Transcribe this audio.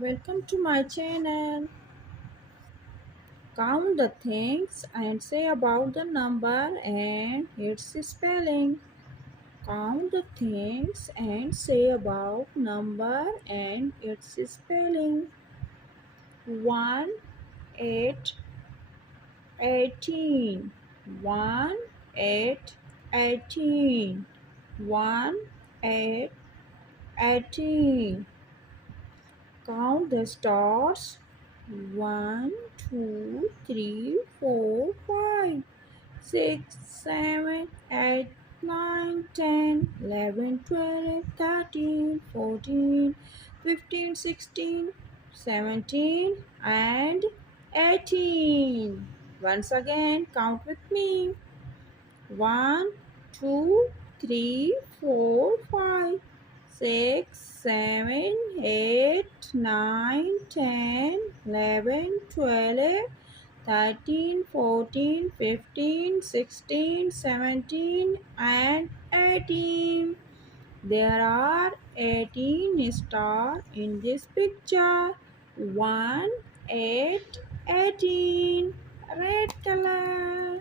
Welcome to my channel. Count the things and say about the number and its spelling. Count the things and say about number and its spelling. 1, 8, 18. 1, 8, 18. 1, 8, 18. Count the stars. 1, 2, 3, 4, 5, 6, 7, 8, 9, 10, 11, 12, 13, 14, 15, 16, 17, and 18. Once again, count with me. 1, 2, 3, 4, 5, 6, 7, 8, 9, 10, 11, 12, 13, 14, 15, 16, 17, and 18. There are 18 stars in this picture. 1, 8, 18. Red color.